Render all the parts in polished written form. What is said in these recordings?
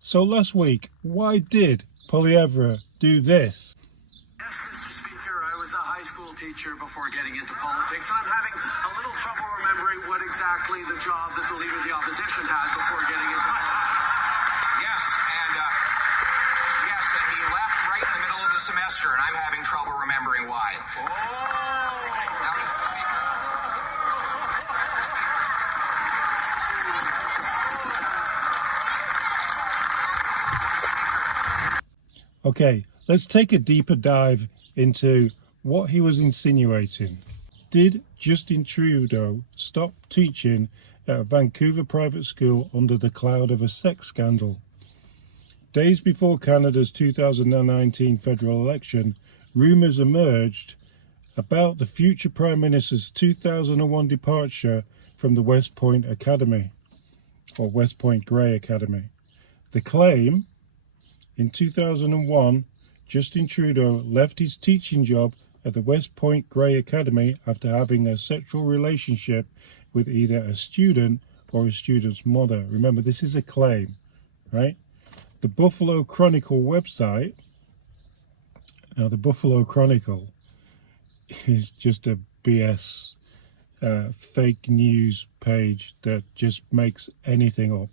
So last week, why did Poilievre do this? Yes, Mr. Speaker, I was a high school teacher before getting into politics, and I'm having a little trouble remembering what exactly the job that the Leader of the Opposition had before getting into politics. Yes, and he left right in the middle of the semester, and I'm having trouble remembering why. Now, Mr. Speaker. Okay, let's take a deeper dive into what he was insinuating. Did Justin Trudeau stop teaching at a Vancouver private school under the cloud of a sex scandal? Days before Canada's 2019 federal election, rumours emerged about the future Prime Minister's 2001 departure from the West Point Academy, or West Point Grey Academy. The claim: in 2001, Justin Trudeau left his teaching job at the West Point Grey Academy after having a sexual relationship with either a student or a student's mother. Remember, this is a claim, right? The Buffalo Chronicle website, now the Buffalo Chronicle is just a BS fake news page that just makes anything up.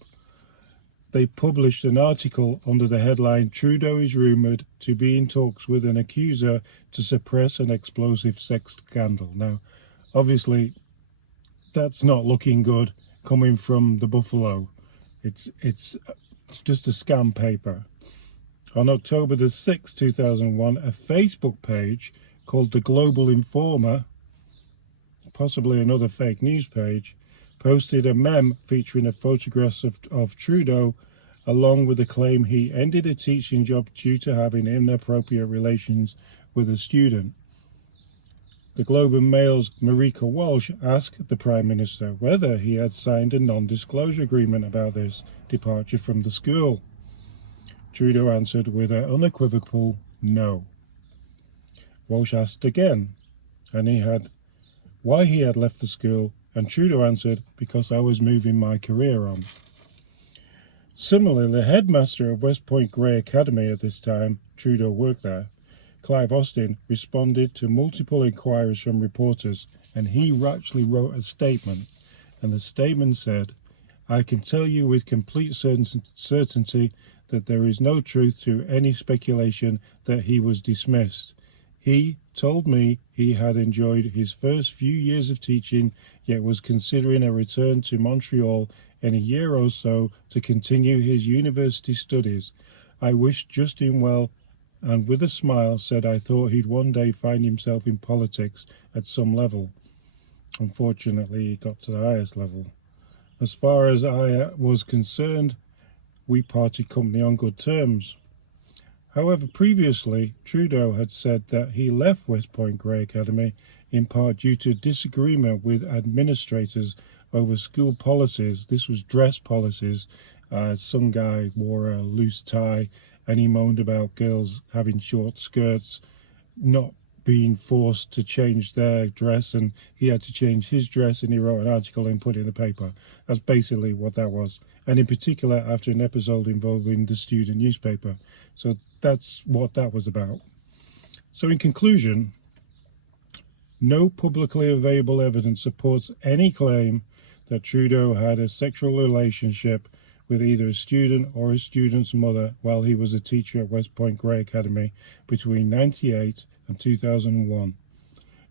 They published an article under the headline, "Trudeau is rumoured to be in talks with an accuser to suppress an explosive sex scandal." Now, obviously, that's not looking good coming from the Buffalo. It's just a scam paper. On October the 6th, 2001, a Facebook page called The Global Informer, possibly another fake news page, posted a meme featuring a photograph of Trudeau, along with the claim he ended a teaching job due to having inappropriate relations with a student. The Globe and Mail's Marika Walsh asked the Prime Minister whether he had signed a non-disclosure agreement about this departure from the school. Trudeau answered with an unequivocal no. Walsh asked again, why he had left the school, and Trudeau answered, "Because I was moving my career on." Similarly, the headmaster of West Point Grey Academy at this time, Trudeau worked there, Clive Austin, responded to multiple inquiries from reporters, and he actually wrote a statement, and the statement said, "I can tell you with complete certainty that there is no truth to any speculation that he was dismissed. He told me he had enjoyed his first few years of teaching, yet was considering a return to Montreal in a year or so to continue his university studies. I wished Justin well, and with a smile said I thought he'd one day find himself in politics at some level. Unfortunately, he got to the highest level. As far as I was concerned, we parted company on good terms." However, previously, Trudeau had said that he left West Point Grey Academy in part due to disagreement with administrators over school policies. This was dress policies. Some guy wore a loose tie and he moaned about girls having short skirts, not being forced to change their dress, and he had to change his dress, and he wrote an article and put it in the paper. That's basically what that was. And in particular, after an episode involving the student newspaper. So that's what that was about. So in conclusion, no publicly available evidence supports any claim that Trudeau had a sexual relationship with either a student or a student's mother while he was a teacher at West Point Grey Academy between 1998 and 2001,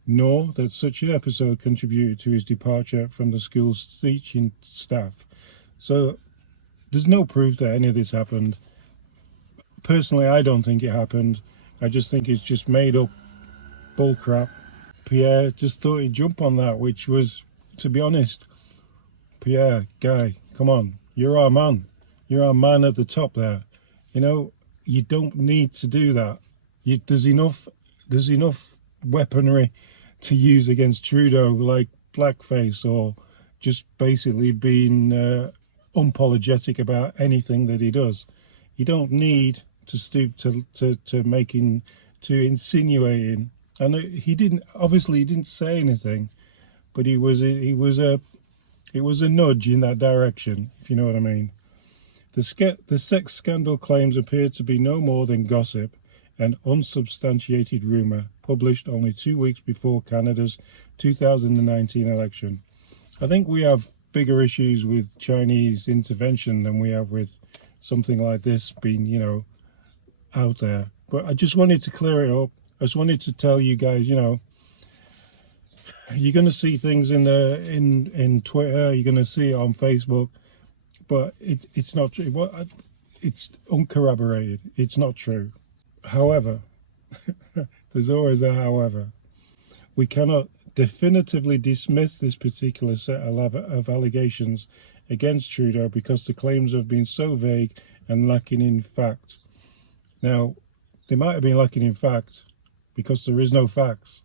nor that such an episode contributed to his departure from the school's teaching staff. So there's no proof that any of this happened. Personally, I don't think it happened. I just think it's just made up bullcrap. Pierre just thought he'd jump on that, which was, to be honest, Pierre, guy, come on, you're our man. You're our man at the top there. You know, you don't need to do that. There's enough weaponry to use against Trudeau, like blackface or just basically being unapologetic about anything that he does. You don't need to stoop to insinuating. And he didn't say anything, but it was a nudge in that direction, if you know what I mean. The sex scandal claims appear to be no more than gossip and unsubstantiated rumour, published only 2 weeks before Canada's 2019 election. I think we have bigger issues with Chinese intervention than we have with something like this being, you know, out there. But I just wanted to clear it up. I just wanted to tell you guys, you know, you're going to see things in Twitter, you're going to see it on Facebook, but it's not true. Well, it's uncorroborated. It's not true. However, there's always a however. We cannot definitively dismiss this particular set of allegations against Trudeau because the claims have been so vague and lacking in fact. Now, they might have been lacking in fact because there is no facts.